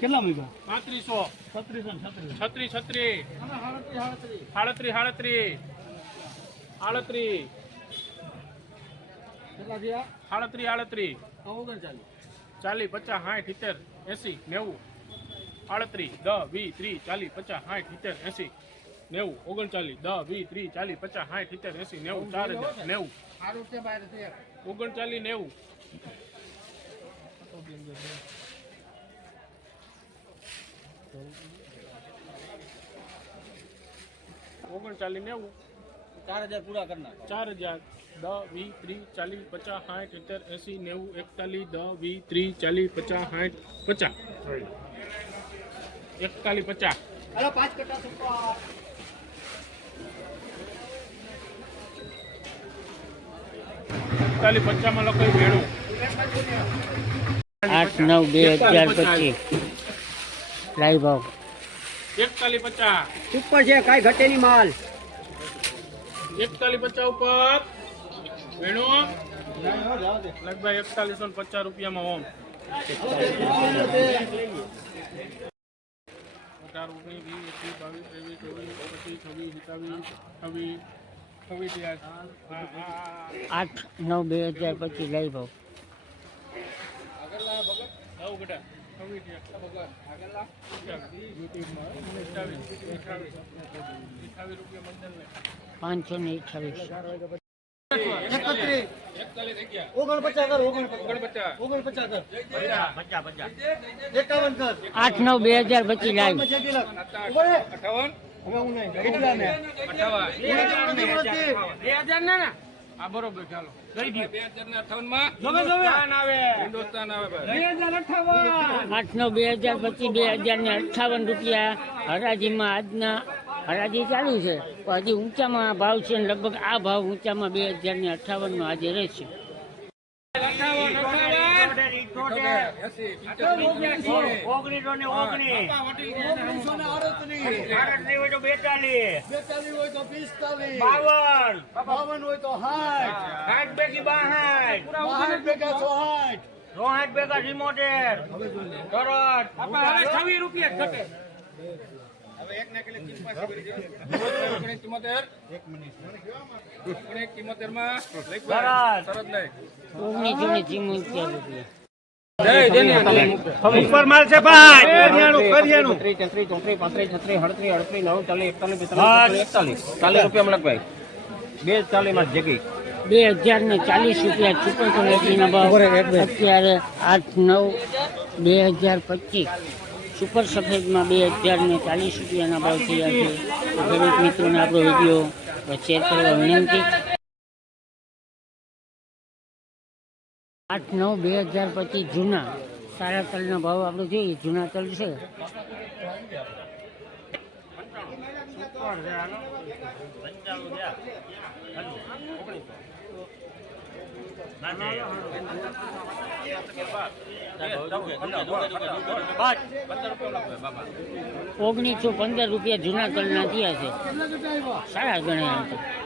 કેટલા મૂક્યા પાંત્રીસો. છત્રીસો છત્રીસ. છત્રી છત્રી. સાડત્રી સાડત્રી આડત્રી કેટલા થયા? સાડત્રી આડત્રી ઓગણચાલીસ ચાલીસ પચાસ સાઠ સિત્તેર એસી નેવું. આડત્રીસ દસ વીસ ત્રીસ ચાલીસ પચાસ સાઠ સિત્તેર એસી નેવું. ઓગણચાલીસ દસ વીસ ત્રીસ ચાલીસ પચાસ સાઠ સિત્તેર એસી નેવું. ચાર હજાર નેવું. ઓગણચાલીસ છે બહાર છે ઓગણચાલીસ નેવું. ઓગણચાલીસ નેવું ચાર હજાર પૂરા કરી નાખો. ચાર હજાર દસ વીસ ત્રીસ ચાલીસ પચાસ સાઠ સિત્તેર એંસી નેવું એકતાલીસ દસ વીસ ત્રીસ ચાલીસ પચાસ સાઠ પચાસ. એકતાલીસ પચાસ. અરે પાંચ કટા સુપર એકતાલીસ પચાસમાં લખાઈ ભેળું. આઠ નવ બે હજાર પચીસ. લાઈવ ભાવ. એકતાલીસ પચાસ. સુપર છે કાંઈ ઘટે નહીં માલ. એકતાલીસ પચાસ ઉપર. ભેણું લગભગ એકતાલીસો ને પચાસ રૂપિયામાં ઓમ. અઢાર ઓગણીસ વીસ એકવીસ બાવીસ ત્રેવીસ ચોવીસ પચીસ છવ્વીસ સત્તાવીસ છવ્વીસ છવ્વીસ ત્યાર. હા, હા, હા. આઠ નવ બે હજાર પચીસ લાઈવ ભાવ નવ ગટા. છવ્વીસ ત્યાર. અઠ્યાવીસ, અઠ્યાવીસ, અઠ્યાવીસ રૂપિયા બંધન ને. પાંચસો ને અઠાવીસ એકતાલીસ થઈ ગયા. ઓગણપચાસ કર ઓગણપચાસ ઓગણપચાસ. પચાસ. એકાવન કર. આઠ નવ બે હજાર પચીસ લાઈવ અઠાવન? ને ને ને આ બરોબર ચાલો. કરી દો બે હજાર ને અઠાવનમાં જોવે જોવે આવે. હિન્દુસ્તાન આવે બે હજાર અઠાવન આઠ નવ બે હજાર પચીસ બે હજાર ને અઠાવન રૂપિયા હરાજીમાં આજના હરાજી ચાલુ છે. હજી ઊંચામાં ભાવ છે લગભગ આ ભાવ ઊંચામાં બે હજાર ને અઠાવનમાં આજે રહેશે. ઓગણીસો ને ઓગણીસ બેતાલીસ બેતાલીસ હોય તો પિસ્તાલીસ બાવન બાવન હોય તો સાઠ સાઠ ભેગી બાસઠ બાસઠ ભેગા ચોસઠ ચોસઠ ભેગા સિમોતેર તરત છવ્વીસ રૂપિયા. ઘટે ઓગણીસ ચુમ્મોતેર ઓગણીસ ચુમ્મોતેરમાં સરસ. સરસ ઉપર માલ છે ભાઈ. કરિયાણું કરિયાણું બે હજાર ને ચાલીસ રૂપિયા સુપર ક્વોલિટીના ભાવ અત્યારે આઠ નવ બે હજાર પચીસ. સુપર સફેદમાં બે હજાર ને ચાલીસ રૂપિયાના ભાવ થયા છે. દરેક મિત્રોને આપણો વીડિયો શેર કરવા વિનંતી. આઠ, નવ, બે હજાર પચીસ જૂના સારા તલના ભાવ આપણે જોઈએ જૂના તલ છે. ઓગણીસો પંદર રૂપિયા જૂના તલના થયા છે. સારા ગણાય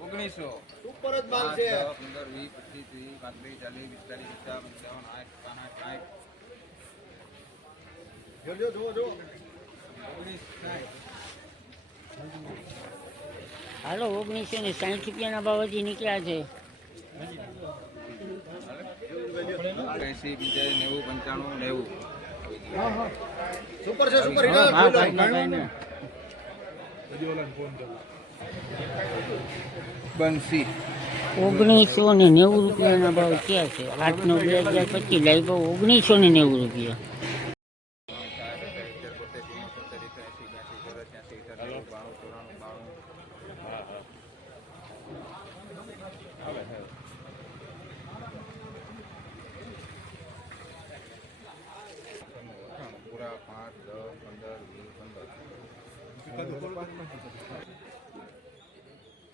ઉપર જ માલ છે. પંદર વીસ પચીસ ત્રીસ પાંત્રીસ ચાલીસ પિસ્તાલીસ પચાસ પંચાવન આઠ પાંચ સાઠ. જોજો જુઓ જુઓ. ઓગણીસ સાઠ. હાલો ઓગણીસો ને સાઠ રૂપિયાના ભાવ હજી નીકળ્યા છે. એસી પંચાયત નેવું પંચાણું નેવું. સુપર છે સુપર. હા બનશે. ઓગણીસો ને નેવું રૂપિયાના ભાવ ક્યાં છે. આઠ આઠનો બે હજાર પચીસ લાગ્યો, ઓગણીસો ને નેવું રૂપિયા. પાંચ દસ પંદર વીસ પંદર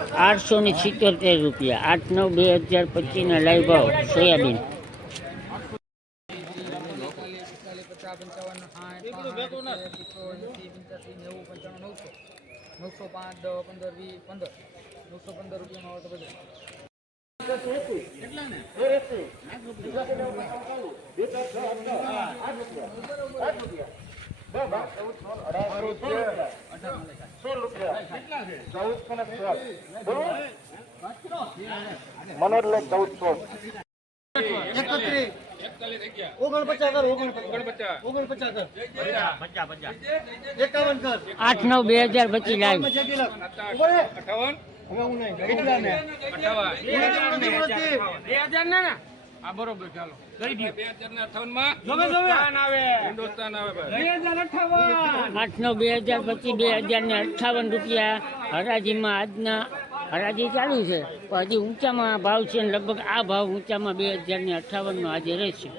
આઠસો ને સિત્તોતેર રૂપિયા આઠ નવ બે હજાર પચીસના લાઈવ ભાવ સોયાબીન નવસો પાંચ દસ પંદર વીસ પંદર નવસો પંદર બધું આઠ નવ બે હજાર પચીસ અઠાવન. બે હજાર ના ના. આ બરોબર ચાલો. કરી દો બે હજાર ને અઠાવનમાં હિન્દુસ્તાન આવે. હિન્દુસ્તાન આવે બે હજાર અઠાવન આઠ નો બે હજાર પચીસ બે હજાર ને અઠ્ઠાવન રૂપિયા હરાજીમાં આજના હરાજી ચાલુ છે. પણ હજી ઊંચામાં ભાવ છે ને લગભગ આ ભાવ ઊંચામાં બે હજાર ને અઠ્ઠાવનનો આજે રહેશે.